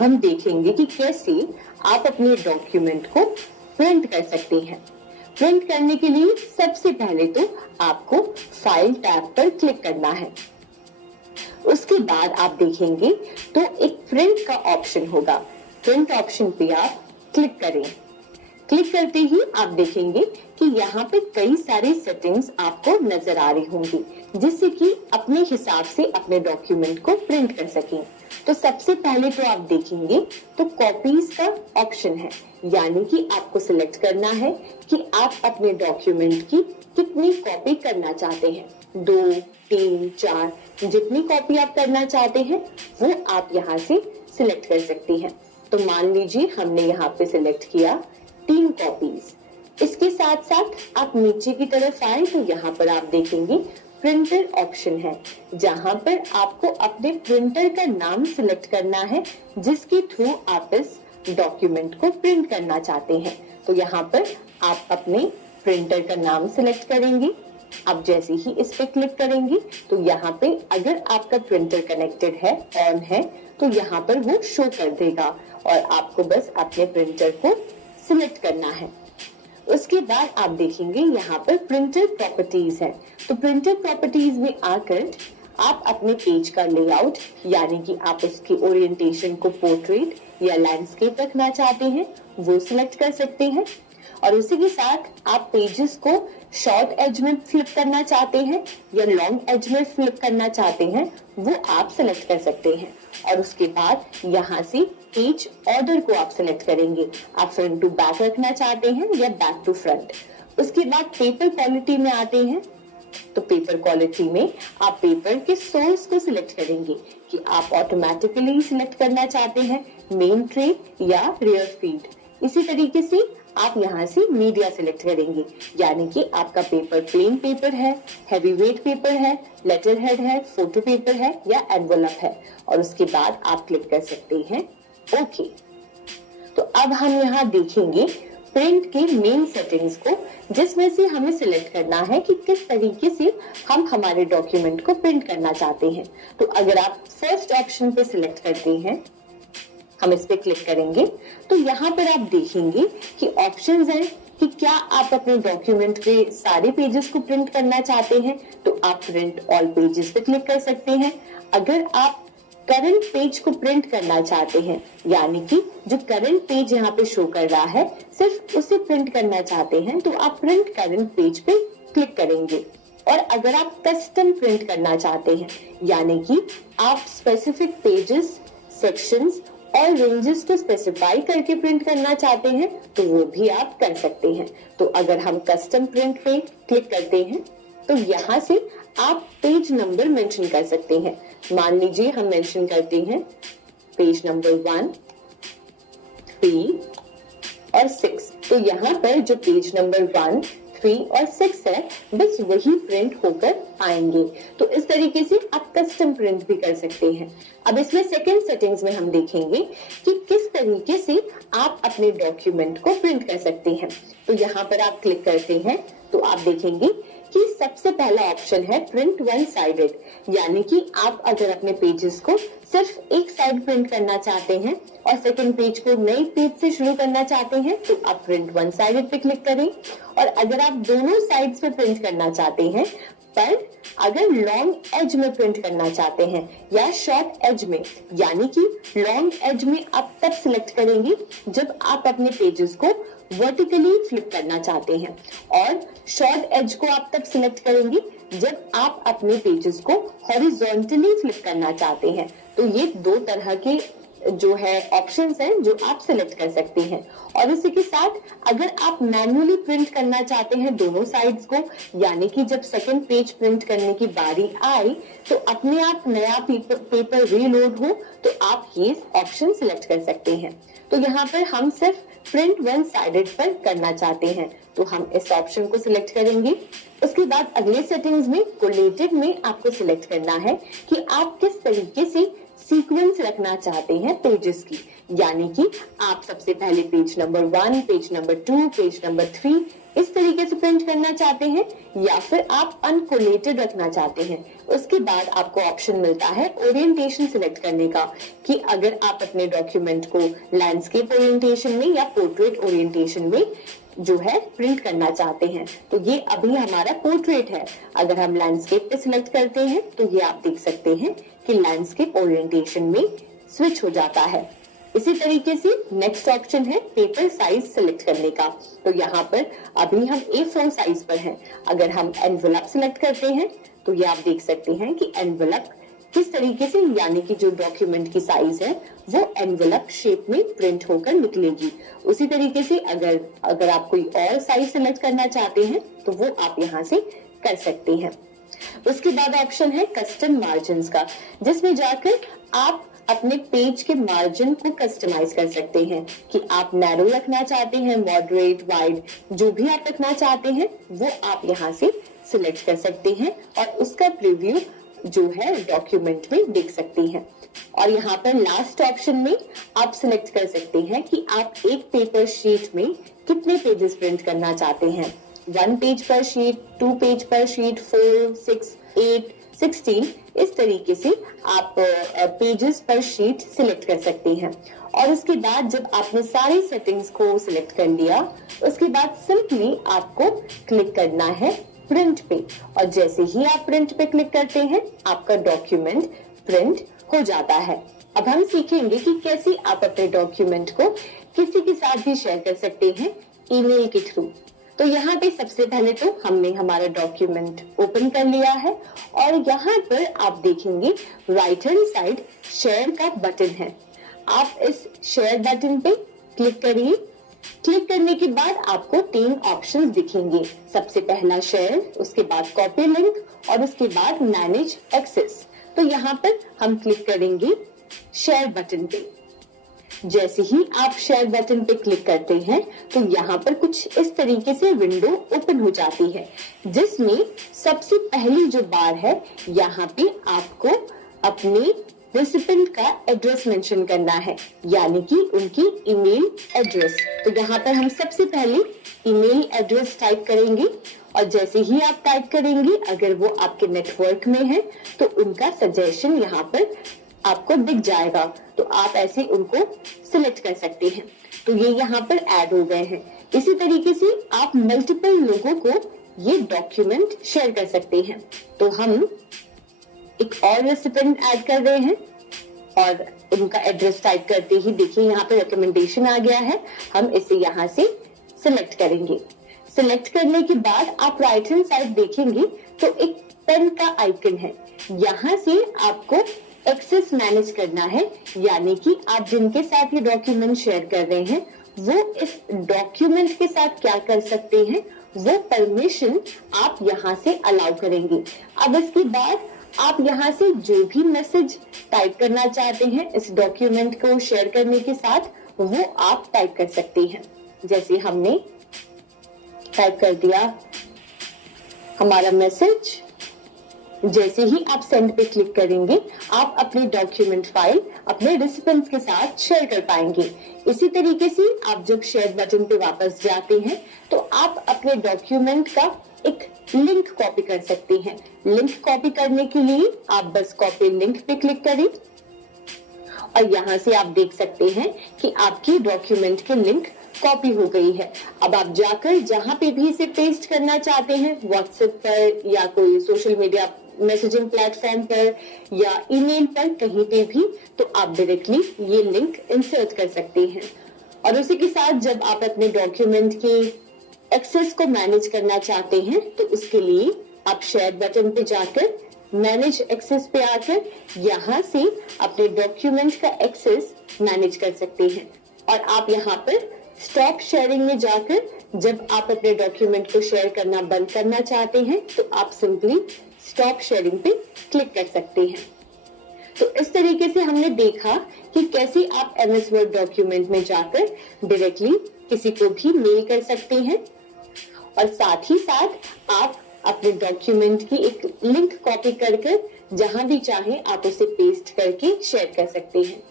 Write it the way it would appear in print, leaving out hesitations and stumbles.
अब हम देखेंगे कि कैसे आप अपने डॉक्यूमेंट को प्रिंट कर सकते हैं। प्रिंट करने के लिए सबसे पहले तो आपको फाइल टैब पर क्लिक करना है। उसके बाद आप देखेंगे तो एक प्रिंट का ऑप्शन होगा। प्रिंट ऑप्शन पे आप क्लिक करें। क्लिक करते ही आप देखेंगे कि यहाँ पे कई सारी सेटिंग्स आपको नजर आ रही होंगी, जिससे कि अपने हिसाब से अपने डॉक्यूमेंट को प्रिंट कर सकें। तो सबसे पहले तो आप देखेंगे तो कॉपीज का ऑप्शन है, यानी कि आपको सिलेक्ट करना है कि आप अपने डॉक्यूमेंट की कितनी कॉपी करना चाहते हैं। 2, 3, 4 जितनी कॉपी आप करना चाहते हैं वो आप यहाँ से सिलेक्ट कर सकते हैं। तो मान लीजिए हमने यहाँ पे सिलेक्ट किया 3 कॉपीज। इसके साथ साथ आप नीचे की तरफ आए तो यहाँ पर आप देखेंगे प्रिंटर ऑप्शन है, जहां पर आपको अपने प्रिंटर का नाम सिलेक्ट करना है जिसके थ्रू आप इस डॉक्यूमेंट को प्रिंट करना चाहते हैं। तो यहाँ पर आप अपने प्रिंटर का नाम सिलेक्ट करेंगे। आप जैसे ही इस पे क्लिक करेंगे तो यहाँ पे अगर आपका प्रिंटर कनेक्टेड है, ऑन है, तो यहाँ पर वो शो कर देगा और आपको बस अपने प्रिंटर को सिलेक्ट करना है। उसके बाद आप देखेंगे यहाँ पर प्रिंटर प्रॉपर्टीज है। तो प्रिंटर प्रॉपर्टीज में आकर आप अपने पेज का लेआउट, यानी कि आप उसकी ओरिएंटेशन को पोर्ट्रेट या लैंडस्केप रखना चाहते हैं, वो सिलेक्ट कर सकते हैं। और उसी के साथ आप पेजेस को शॉर्ट एज में फ्लिप करना चाहते हैं या लॉन्ग एज में फ्लिप करना चाहते हैं, वो आप सिलेक्ट कर सकते हैं। और उसके बाद यहाँ से पेज ऑर्डर को आप सिलेक्ट करेंगे। आप फ्रंट टू बैक रखना चाहते हैं या बैक टू फ्रंट। उसके बाद पेपर क्वालिटी में आते हैं। तो पेपर क्वालिटी में आप पेपर के सोर्स को सिलेक्ट करेंगे कि आप ऑटोमेटिकली सिलेक्ट करना चाहते हैं मेन ट्रे या रियर फीड। इसी तरीके से आप यहाँ से मीडिया सिलेक्ट करेंगे, यानी कि आपका पेपर प्लेन पेपर है, हैवी वेट पेपर है, लेटर हेड है, फोटो पेपर है या एनवलप है। और उसके बाद आप क्लिक कर सकते हैं ओके। तो अब हम यहाँ देखेंगे प्रिंट के मेन सेटिंग्स को, जिसमें से हमें सिलेक्ट करना है कि किस तरीके से हम हमारे डॉक्यूमेंट को प्रिंट करना चाहते हैं। तो अगर आप फर्स्ट ऑप्शन पे सिलेक्ट करते हैं, हम इस पे क्लिक करेंगे तो यहाँ पर आप देखेंगे कि ऑप्शंस हैं कि क्या आप अपने डॉक्यूमेंट के सारे पेजेस को प्रिंट करना चाहते हैं, तो आप प्रिंट ऑल पेजेस पे क्लिक कर सकते हैं। अगर आप करंट पेज को प्रिंट करना चाहते हैं, यानी कि जो करंट पेज यहाँ पे शो कर रहा है सिर्फ उसे प्रिंट करना चाहते हैं, तो आप प्रिंट करंट पेज पे क्लिक करेंगे। और अगर आप कस्टम प्रिंट करना चाहते हैं, यानी कि आप स्पेसिफिक पेजेस, सेक्शंस और रेंजेस को स्पेसिफाई करके प्रिंट करना चाहते हैं, तो वो भी आप कर सकते हैं। तो अगर हम कस्टम प्रिंट पे क्लिक करते हैं तो यहाँ से आप पेज नंबर मेंशन कर सकते हैं। मान लीजिए हम मेंशन करते हैं पेज नंबर 1, 3 और 6। तो यहाँ पर जो पेज नंबर 1, 3 और 6 है, बस वही प्रिंट होकर आएंगे। तो इस तरीके से आप कस्टम प्रिंट भी कर सकते हैं। अब इसमें सेकंड सेटिंग्स में हम देखेंगे कि किस तरीके से आप अपने डॉक्यूमेंट को प्रिंट कर सकते हैं। तो यहाँ पर आप क्लिक करते हैं तो आप देखेंगे कि सबसे पहला ऑप्शन है प्रिंट वन साइडेड, यानी कि आप अगर अपने पेजेस को सिर्फ एक साइड प्रिंट करना चाहते हैं और सेकंड पेज को नए पेज से शुरू करना चाहते हैं, तो आप प्रिंट वन साइडेड पे क्लिक करें। और अगर आप दोनों साइड्स पे प्रिंट करना चाहते हैं, पर अगर लॉन्ग एज में प्रिंट करना चाहते हैं या शॉर्ट एज में, यानी कि लॉन्ग एज में आप तब सिलेक्ट करेंगे जब आप अपने पेजेस को वर्टिकली फ्लिप करना चाहते हैं, और शॉर्ट एज को आप तब सिलेक्ट करेंगे जब आप अपने पेजेस को हॉरिजॉन्टली फ्लिप करना चाहते हैं। तो ये दो तरह के जो है ऑप्शंस हैं जो आप सिलेक्ट कर सकते हैं। और इसी के साथ अगर आप मैन्युअली प्रिंट करना चाहते हैं दोनों साइड्स को, यानी कि जब सेकंड पेज प्रिंट करने की बारी आए तो अपने आप नया पेपर रीलोड हो, तो आप ये ऑप्शन सिलेक्ट कर सकते हैं। तो यहाँ पर हम सिर्फ प्रिंट वन साइडेड पर करना चाहते हैं, तो हम इस ऑप्शन को सिलेक्ट करेंगे। उसके बाद अगले सेटिंग्स में कोलेटेड में आपको सिलेक्ट करना है कि आप किस तरीके से सीक्वेंस रखना चाहते हैं पेजेस की, यानी कि आप सबसे पहले page number 1, page number 2, page number 3 इस तरीके से प्रिंट करना चाहते हैं, या फिर आप अनकोलेटेड रखना चाहते हैं। उसके बाद आपको ऑप्शन मिलता है ओरिएंटेशन सिलेक्ट करने का, कि अगर आप अपने डॉक्यूमेंट को लैंडस्केप ओरिएंटेशन में या पोर्ट्रेट ओरिएंटेशन में जो है प्रिंट करना चाहते हैं। तो ये अभी हमारा पोर्ट्रेट है। अगर हम लैंडस्केप पे सिलेक्ट करते हैं तो ये आप देख सकते हैं कि लैंडस्केप ओरिएंटेशन में स्विच हो जाता है। इसी तरीके से नेक्स्ट ऑप्शन है पेपर साइज सिलेक्ट करने का। तो यहाँ पर अभी हम A4 साइज पर हैं। अगर हम एनवेलप सिलेक्ट करते हैं तो ये आप देख सकते हैं कि एनवेलप किस तरीके से, यानी कि जो डॉक्यूमेंट की साइज है वो एनवेलप शेप में प्रिंट होकर निकलेगी। उसी तरीके से अगर आप कोई और साइज सिलेक्ट करना चाहते हैं तो वो आप यहाँ से कर सकते हैं। उसके बाद ऑप्शन है कस्टम मार्जिन का, जिसमें जाकर आप अपने पेज के मार्जिन को कस्टमाइज कर सकते हैं कि आप नैरो रखना चाहते हैं, मॉडरेट, वाइड, जो भी आप रखना चाहते हैं वो आप यहाँ से सिलेक्ट कर सकते हैं और उसका प्रीव्यू जो है डॉक्यूमेंट में देख सकते हैं। और यहाँ पर लास्ट ऑप्शन में आप सिलेक्ट कर सकते हैं कि आप एक पेपर शीट में कितने पेजेस प्रिंट करना चाहते हैं। 1 पेज पर शीट, 2 पेज पर शीट, 4, 6, 8, 16 इस तरीके से आप पेजेस पर शीट सिलेक्ट कर सकते हैं। और उसके बाद जब आपने सारी सेटिंग्स को सिलेक्ट कर लिया, उसके बाद सिंपली आपको क्लिक करना है प्रिंट पे, और जैसे ही आप प्रिंट पे क्लिक करते हैं आपका डॉक्यूमेंट प्रिंट हो जाता है। अब हम सीखेंगे कि कैसे आप अपने डॉक्यूमेंट को किसी के साथ भी शेयर कर सकते हैं ईमेल के थ्रू। तो यहाँ पे सबसे पहले तो हमने हमारा डॉक्यूमेंट ओपन कर लिया है और यहाँ पर आप देखेंगे राइट हैंड साइड शेयर का बटन है। आप इस शेयर बटन पे क्लिक करिए। क्लिक करने के बाद आपको 3 ऑप्शंस दिखेंगे। सबसे पहला शेयर, उसके बाद कॉपी लिंक और उसके बाद मैनेज एक्सेस। तो यहाँ पर हम क्लिक करेंगे शेयर बटन पे। जैसे ही आप शेयर बटन पे क्लिक करते हैं तो यहाँ पर कुछ इस तरीके से विंडो ओपन हो जाती है, जिसमें सबसे पहली जो बार है यहाँ पे आपको अपने रेसिपिएंट का एड्रेस मेंशन करना है, यानी कि उनकी ईमेल एड्रेस। तो यहाँ पर हम सबसे पहले ईमेल एड्रेस टाइप करेंगे और जैसे ही आप टाइप करेंगे, अगर वो आपके नेटवर्क में है तो उनका सजेशन यहाँ पर आपको दिख जाएगा। तो आप ऐसे उनको सिलेक्ट कर सकते हैं। तो ये यहाँ पर ऐड हो गए हैं। इसी तरीके से आप मल्टीपल लोगों को ये डॉक्यूमेंट शेयर कर सकते हैं। तो हम एक और रेसिपिएंट ऐड कर रहे हैं और उनका एड्रेस टाइप करते ही देखिए यहाँ पे रिकमेंडेशन आ गया है। हम इसे यहाँ से सिलेक्ट करेंगे। सिलेक्ट करने के बाद आप राइट हैंड साइड देखेंगे तो एक पेन का आइकन है। यहाँ से आपको एक्सेस मैनेज करना है, यानी कि आप जिनके साथ ये डॉक्यूमेंट शेयर कर रहे हैं वो इस डॉक्यूमेंट के साथ क्या कर सकते हैं, वो परमिशन आप यहाँ से अलाउ करेंगे। अब इसके बाद आप यहाँ से जो भी मैसेज टाइप करना चाहते हैं इस डॉक्यूमेंट को शेयर करने के साथ, वो आप टाइप कर सकते हैं। जैसे हमने टाइप कर दिया हमारा मैसेज। जैसे ही आप सेंड पे क्लिक करेंगे, आप अपनी डॉक्यूमेंट फाइल अपने रेसिपिएंट्स के साथ शेयर कर पाएंगे। इसी तरीके से आप जब शेयर बटन पे वापस जाते हैं तो आप अपने डॉक्यूमेंट का एक लिंक कॉपी कर सकते हैं। लिंक कॉपी करने के लिए आप बस कॉपी लिंक पे क्लिक करें और यहाँ से आप देख सकते हैं कि आपकी डॉक्यूमेंट की लिंक कॉपी हो गई है। अब आप जाकर जहां पे भी इसे पेस्ट करना चाहते हैं, व्हाट्सएप पर या कोई सोशल मीडिया मैसेजिंग प्लेटफॉर्म पर या ईमेल पर, कहीं पे भी, तो आप डायरेक्टली ये लिंक इंसर्ट कर सकते हैं। और उसी के साथ जब आप अपने डॉक्यूमेंट के एक्सेस को मैनेज करना चाहते हैं तो उसके लिए आप शेयर बटन पे जाकर मैनेज एक्सेस पे आकर यहाँ से अपने डॉक्यूमेंट का एक्सेस मैनेज कर सकते हैं। और आप यहाँ पर स्टॉप शेयरिंग में जाकर जब आप अपने डॉक्यूमेंट को शेयर करना बंद करना चाहते हैं तो आप सिंपली स्टॉप शेयरिंग पे क्लिक कर सकते हैं। तो इस तरीके से हमने देखा कि कैसे आप MS वर्ड डॉक्यूमेंट में जाकर डायरेक्टली किसी को भी मेल कर सकते हैं और साथ ही साथ आप अपने डॉक्यूमेंट की एक लिंक कॉपी कर जहां भी चाहे आप उसे पेस्ट करके शेयर कर सकते हैं।